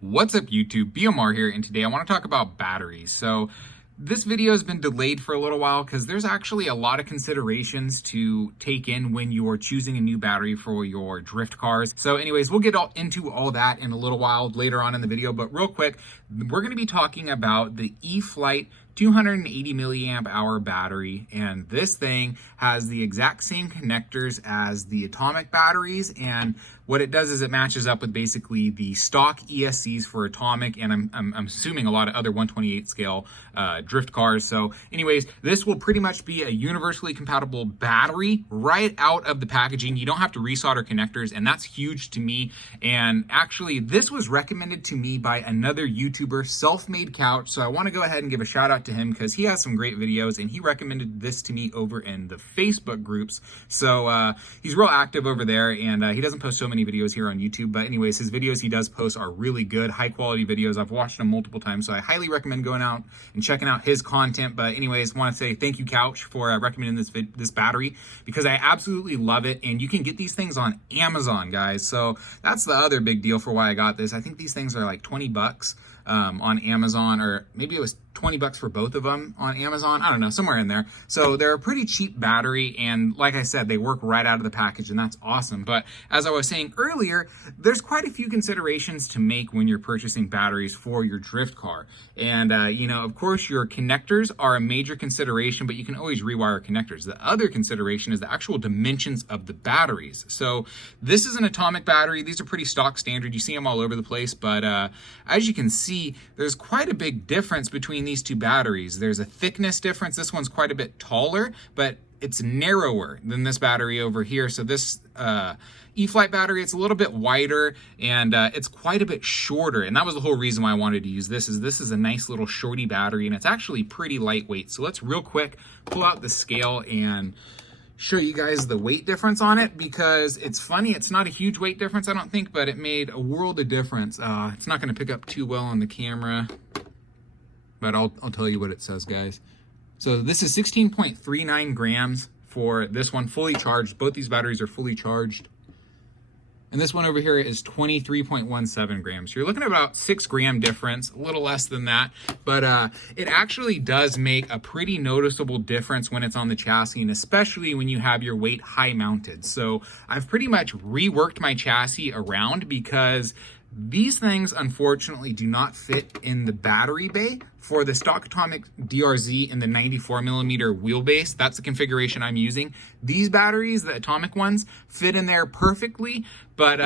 What's up YouTube, BMR here, and today I want to talk about batteries. So this video has been delayed for a little while because there's actually a lot of considerations to take in when you're choosing a new battery for your drift cars. So anyways, we'll get into all that in a little while later on in the video, but real quick, we're going to be talking about the E-Flite 280 milliamp hour battery, and this thing has the exact same connectors as the Atomic batteries, and what it does is it matches up with basically the stock ESCs for Atomic, and I'm assuming a lot of other 128 scale drift cars. So anyways, this will pretty much be a universally compatible battery right out of the packaging. You don't have to resolder connectors, and that's huge to me. And actually, this was recommended to me by another YouTuber, Self-Made Couch, so I want to go ahead and give a shout out to him because he has some great videos, and he recommended this to me over in the Facebook groups. So he's real active over there, and he doesn't post so many videos here on YouTube, but anyways, his videos he does post are really good, high quality videos. I've watched them multiple times, so I highly recommend going out and checking out his content. But anyways, want to say thank you, Couch, for recommending this battery, because I absolutely love it, and you can get these things on Amazon, guys. So that's the other big deal for why I got this. I think these things are like 20 bucks on Amazon, or maybe it was 20 bucks for both of them on Amazon. I don't know, somewhere in there. So they're a pretty cheap battery, and like I said, they work right out of the package, and that's awesome. But as I was saying earlier, there's quite a few considerations to make when you're purchasing batteries for your drift car. And you know, of course, your connectors are a major consideration, but you can always rewire connectors. The other consideration is the actual dimensions of the batteries. So this is an Atomic battery. These are pretty stock standard. You see them all over the place, but as you can see, there's quite a big difference between these two batteries. There's a thickness difference. This one's quite a bit taller, but it's narrower than this battery over here. So this E-Flite battery, it's a little bit wider, and it's quite a bit shorter. And that was the whole reason why I wanted to use this. This is a nice little shorty battery, and it's actually pretty lightweight. So let's real quick pull out the scale and show you guys the weight difference on it, because it's funny, it's not a huge weight difference, I don't think, but it made a world of difference. It's not going to pick up too well on the camera, but I'll tell you what it says, guys. So this is 16.39 grams for this one, fully charged. Both these batteries are fully charged. And this one over here is 23.17 grams. So you're looking at about 6 gram difference, a little less than that. But it actually does make a pretty noticeable difference when it's on the chassis, and especially when you have your weight high mounted. So I've pretty much reworked my chassis around, because these things, unfortunately, do not fit in the battery bay for the stock Atomic DRZ in the 94 millimeter wheelbase. That's the configuration I'm using. These batteries, the Atomic ones, fit in there perfectly, but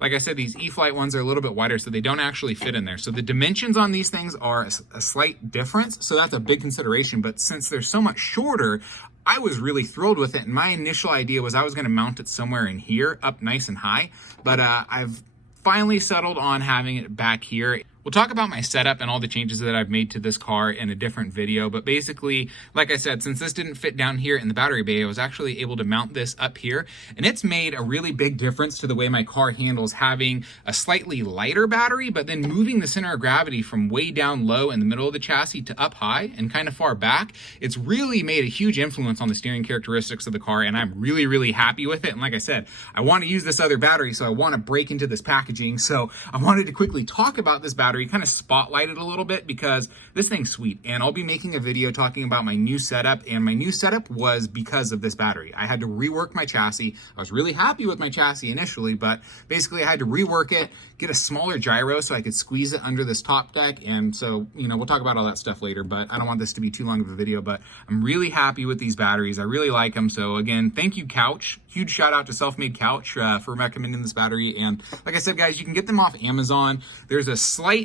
like I said, these E-Flite ones are a little bit wider, so they don't actually fit in there. So the dimensions on these things are a slight difference, so that's a big consideration. But since they're so much shorter, I was really thrilled with it, and my initial idea was I was going to mount it somewhere in here, up nice and high, but I've finally settled on having it back here. We'll talk about my setup and all the changes that I've made to this car in a different video, but basically, like I said, since this didn't fit down here in the battery bay, I was actually able to mount this up here, and it's made a really big difference to the way my car handles having a slightly lighter battery, but then moving the center of gravity from way down low in the middle of the chassis to up high and kind of far back. It's really made a huge influence on the steering characteristics of the car, and I'm really, really happy with it. And like I said, I want to use this other battery, so I want to break into this packaging. So I wanted to quickly talk about this battery, kind of spotlight it a little bit, because this thing's sweet, and I'll be making a video talking about my new setup. And my new setup was because of this battery. I had to rework my chassis. I was really happy with my chassis initially, but basically I had to rework it, get a smaller gyro so I could squeeze it under this top deck. And so, you know, we'll talk about all that stuff later, but I don't want this to be too long of a video. But I'm really happy with these batteries. I really like them. So again, thank you, Couch. Huge shout out to Self-Made Couch for recommending this battery. And like I said, guys, you can get them off Amazon. There's a slight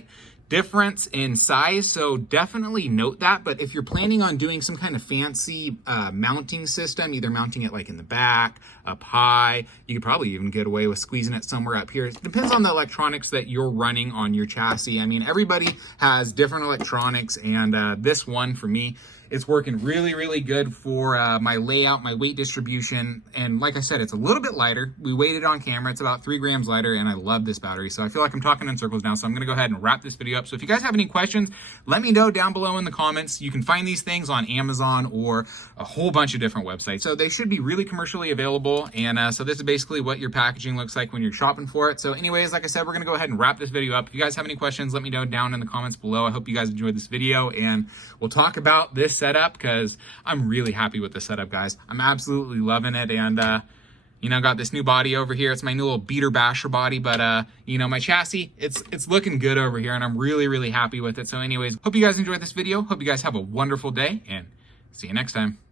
difference in size, so definitely note that. But if you're planning on doing some kind of fancy mounting system, either mounting it like in the back, up high, you could probably even get away with squeezing it somewhere up here. It depends on the electronics that you're running on your chassis. I mean, everybody has different electronics, and this one for me It's working really good for my layout, my weight distribution. And like I said, it's a little bit lighter. We weighed it on camera. It's about 3 grams lighter, and I love this battery. So I feel like I'm talking in circles now. So I'm gonna go ahead and wrap this video up. So if you guys have any questions, let me know down below in the comments. You can find these things on Amazon or a whole bunch of different websites. So they should be really commercially available. And so this is basically what your packaging looks like when you're shopping for it. So anyways, like I said, we're gonna go ahead and wrap this video up. If you guys have any questions, let me know down in the comments below. I hope you guys enjoyed this video, and we'll talk about this setup because I'm really happy with this setup, guys. I'm absolutely loving it. And you know, got this new body over here. It's my new little beater basher body, but you know, my chassis, it's looking good over here, and I'm really happy with it. So anyways, hope you guys enjoyed this video. Hope you guys have a wonderful day, and see you next time.